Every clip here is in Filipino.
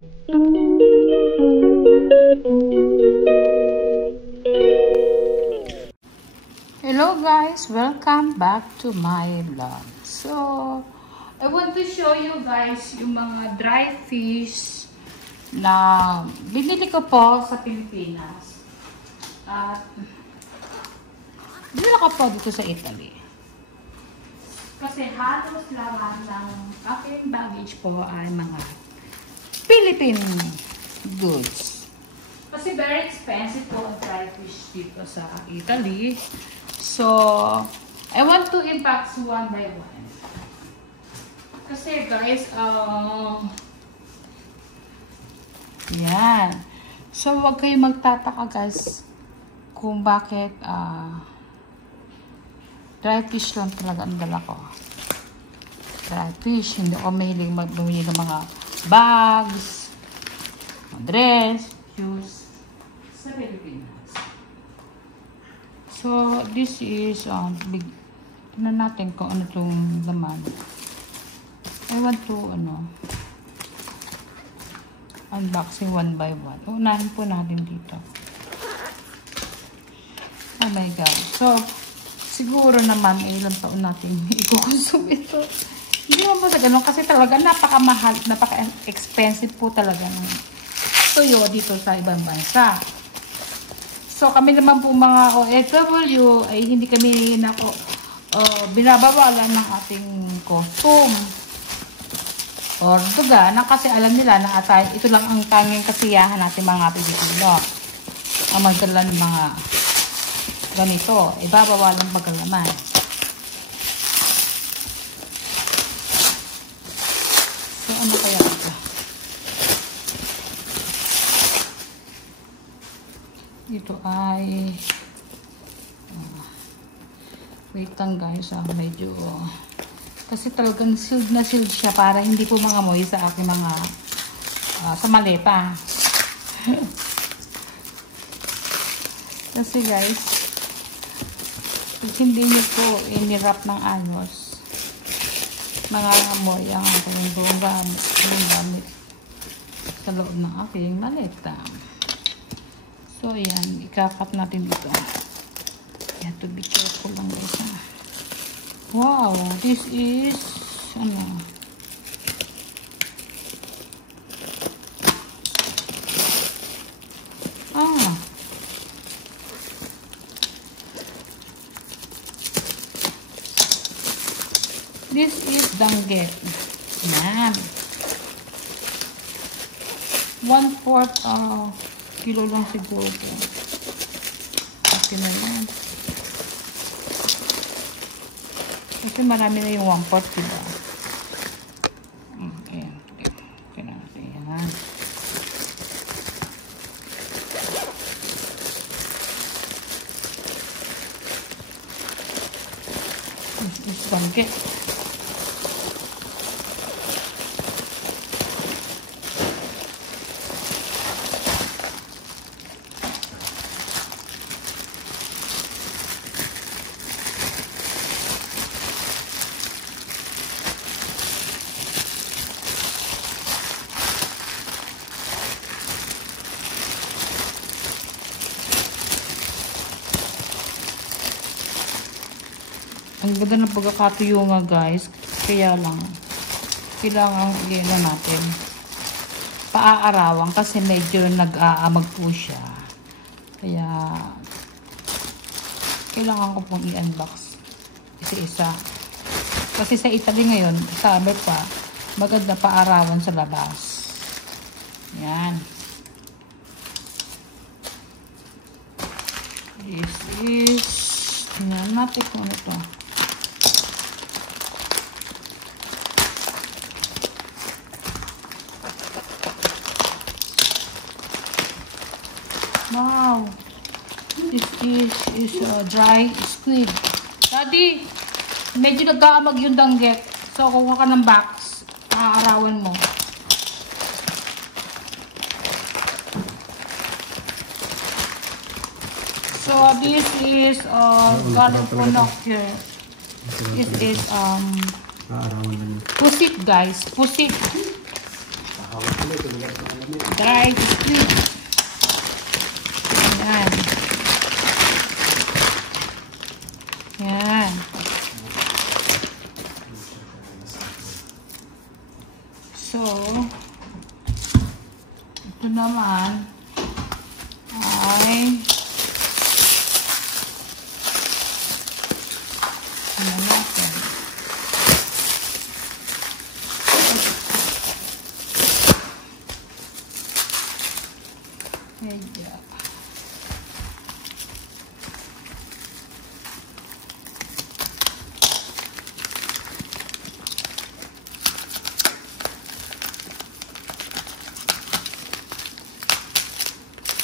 Hello guys, welcome back to my vlog. So, I want to show you guys yung mga dry fish na binili ko po sa Pilipinas. At dinala ko po dito sa Italy. Kasi halos laman ng aking baggage po ay mga Philippine goods. Kasi very expensive po ang dry fish dito sa Italy. So, I want to unbox one by one. Kasi guys, yan. So, huwag kayo magtataka guys kung bakit dry fish lang talaga ang dala ko. Dry fish, hindi ako mahilig magbumili ng mga bags, dress, shoes sa Pilipinas. So, this is big. Tignan natin kung ano itong laman. I want to, unboxing one by one. Unahin po natin dito. Oh my God. So, siguro naman, ilang taon natin i-consume ito. Hindi mo ba sa ganun? Kasi talaga, napakamahal, napaka-expensive po talaga ng tuyo dito sa ibang bansa. So, kami naman po mga OFW ay hindi kami binabawalan ng ating costume or duga na kasi alam nila na ito lang ang tanging kasiyahan natin mga Pilipino. Ang magdala ng mga ganito, ibabawalan pagkalaman. So, ano kaya ito? Ito ay wait lang guys, medyo kasi talagang sealed na sealed siya para hindi po mangamoy sa aking mga sa maleta. Kasi guys, pag hindi nyo po inirap ng ayos, mangangamoy ang aking buong gamit sa loob ng aking maleta. So, ayan. Ikakat natin dito. You have to be careful lang guys. Wow! This is, this is danggit. Yan. 1/4 kilo lang siguro po. Okay na yan. Kasi marami na yung 1/4 kilo. Ayan. Okay na natin yan. This is danggit. Ang ganda ng pagkakatuyo nga guys. Kaya lang, kailangan i-ano natin. Paaarawan kasi medyo nag-aamag po siya. Kaya, kailangan ko pong i-unbox isa-isa. Kasi sa Italy ngayon, sabi pa, maganda paarawan sa labas. Yan. This is, tingnan natin kung ano ito. Wow, this is dry squid. Daddy, medyo nag-aamag yung danggit. So, kuha ka ng box. Aarawan mo. So, this is garlic punok here. This is pusit guys. Pusit. Dried squid. Yan. Yan. So, ito naman ay ano natin. Medyo.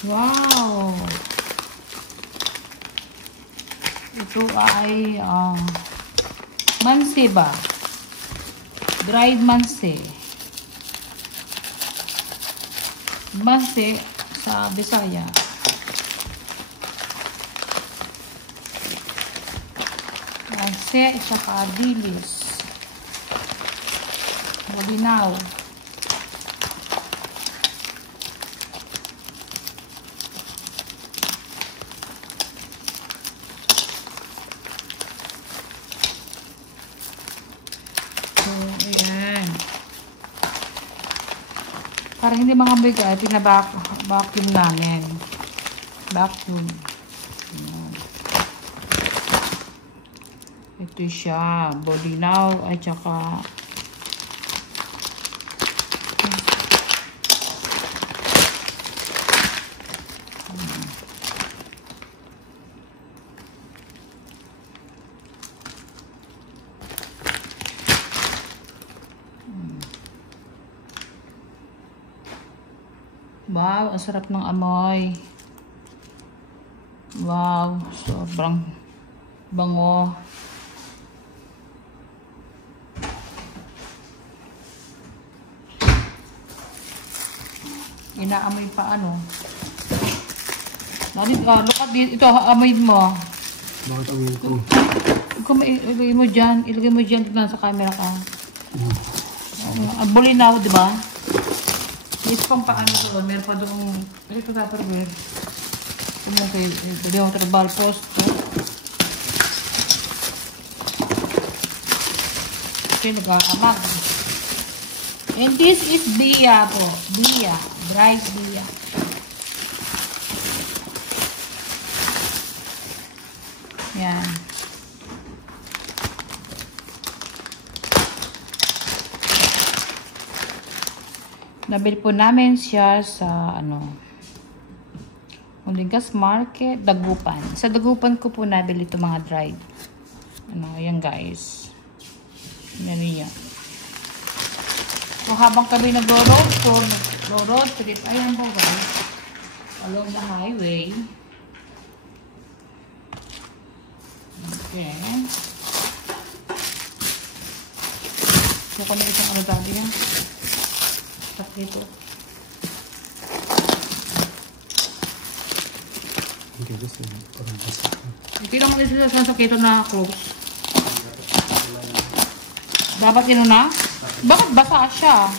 Wow! Ito ay manse ba? Dried manse. Manse sa Bisaya. Manse saka dilis. Malinaw. Ayan. Para hindi mga bigay, pinavacuum namin. Vacuum. Ayan. Ito siya. Bolinaw at saka wow, ang sarap ng amoy. Wow, sobrang bango. Inaamoy pa ano. Look at this. Ito, amoy mo. Bakit amoy ko? Ilagay mo dyan. Ilagay mo dyan dito sa camera ka. Bolinaw, di ba? Ito pang paano doon. Meron pa doon. Ito tupperware. Ito mo kayo. Ito yung tribal post. Ito yung nag-aamag. And this is biya po. Biya. Dried biya. Yan. Nabili po namin siya sa Muntingas Market, Dagupan. Sa Dagupan ko po nabili ito mga dried. Ayan guys. Yan yan. So habang kami nag-road trip, ayan po guys. Along the highway. Okay. So kung isang dati yan. Dito. Hindi gusto mo. Parang basa. Hindi naman sila sa sakito na close. Dapat yun na? Bakit basa siya?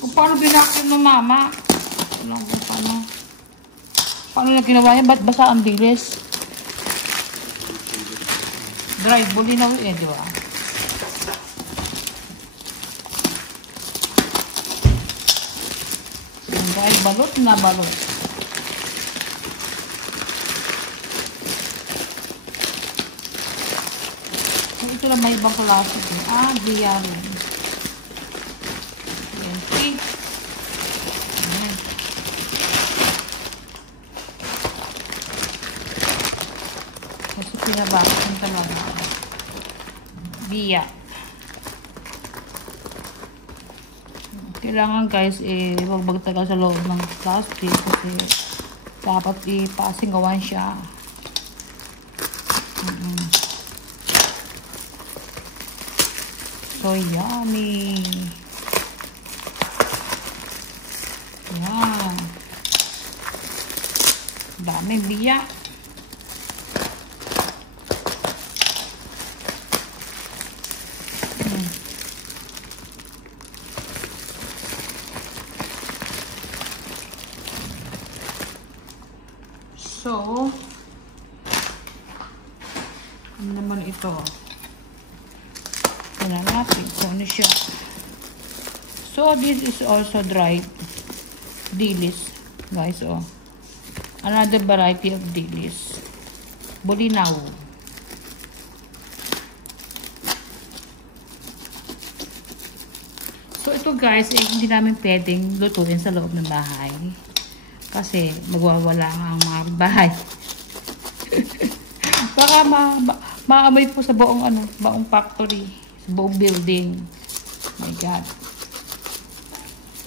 Kung paano binakin ng mama? Paano na ginawa yan? Ba't basa ang dilis? Dried bolinaw di ba? Dahil balot na balot. So, ito lang may ibang klase. Biya rin. Ayan, see? Ayan. Kasi pinabakit talaga. Biya. Kailangan guys, huwag magtagal sa loob ng plastic kasi dapat ipasingawan siya. So yummy. Yan. Daming biya. So, ano naman ito? Tignan natin kung ano siya. So, this is also dried dilis, guys, oh. Another variety of dilis. Bulinaw. So, ito guys, hindi namin pwedeng lutuin sa loob ng bahay. Kasi, magwawala ang mga bahay. Baka maamoy po sa buong, buong factory. Sa buong building. My God.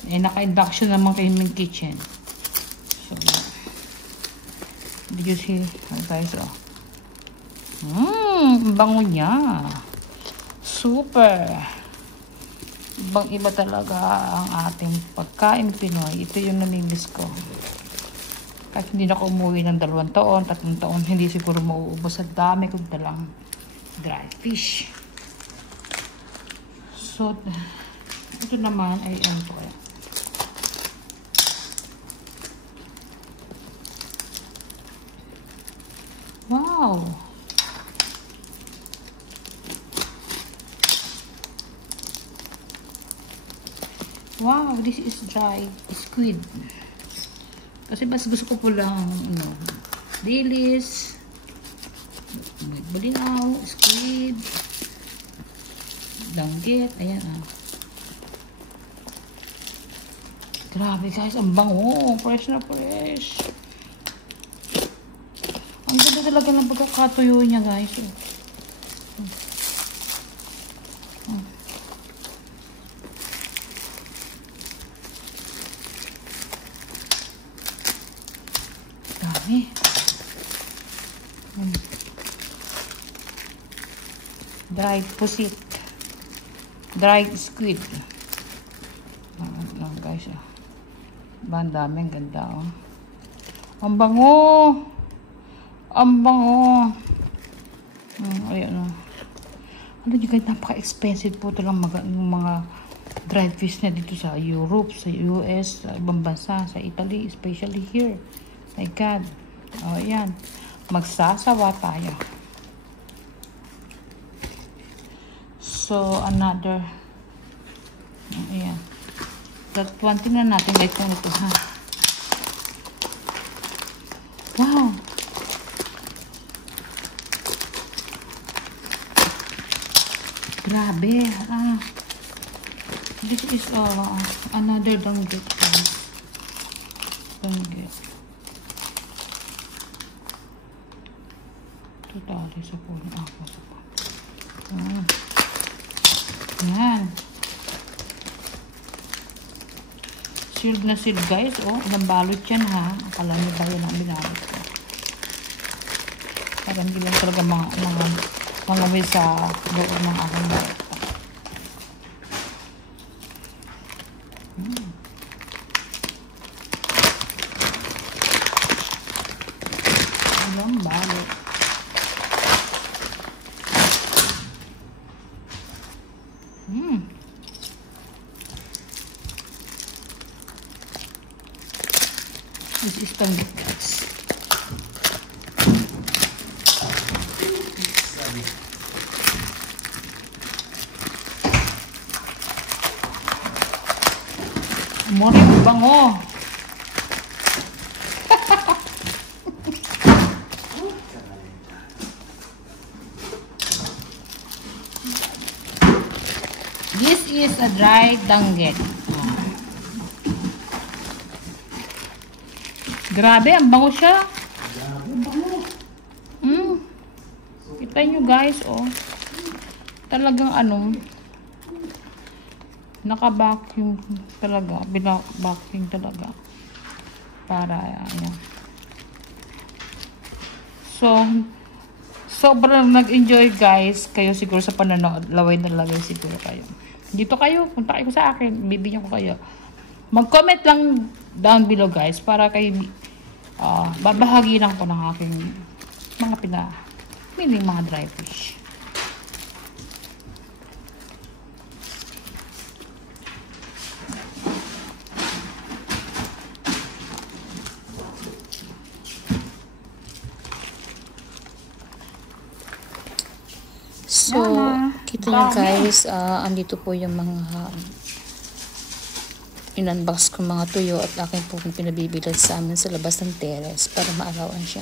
Naka-induction naman kayo ng kitchen. So, did you see? Guys, oh. Bango niya. Super. Ibang-iba talaga ang ating pagkain Pinoy. Ito yung namimiss ko. Kahit hindi na ako umuwi ng 2 taon, 3 taon, hindi siguro mauubos. Ang dami ko dalang dry fish. So, ito naman ay ano po kaya. Wow! Wow, this is dried squid. Kasi mas gusto ko po lang, dilis, bulinaw, squid, danggit, ayan ah. Grabe guys, ang bango, fresh na fresh. Ang ganda talaga ng pagkakatuyo niya guys. Dami. Dried pusit. Dried squid. Guys. Ang dami, ang ganda oh. Ang bango. Ang bango. Ayan oh. Ano yung guys, napaka-expensive po talaga yung mga dried fish na dito sa Europe, sa US, sa ibang bansa, sa Italy, especially here. My God. O, ayan. Magsasawa tayo. So, another. Ayan. That one, tingnan natin guys kung ito ha. Wow. Grabe. This is another danggit. Danggit. Ito tali sa puno ako. Yan. Sealed na sealed guys. Oh, ilang balot yan ha. Akala nyo ba yun ang binalot ko. Parang hindi lang talaga mga may sa loob ng aking balot. Ilang balot. This is danggit guys. Mori, bango. This is a dried danggit. Grabe, ang bango siya. Kita nyo guys, oh. Talagang naka-vacuum talaga. Bina-vacuum talaga. Para, ayan. So, sobrang nag-enjoy guys. Kayo siguro sa pananood. Laway na laway siguro kayo. Dito kayo, punta kayo sa akin. Bibigyan ko kayo. Mag-comment lang down below guys. Para kayo, babahagi lang ko ng aking mga piniling mga dry fish. So, kita nyo guys, andito po yung mga in-unbox ko mga tuyo at akin po pinabibilad sa amin sa labas ng terrace para maarawan siya.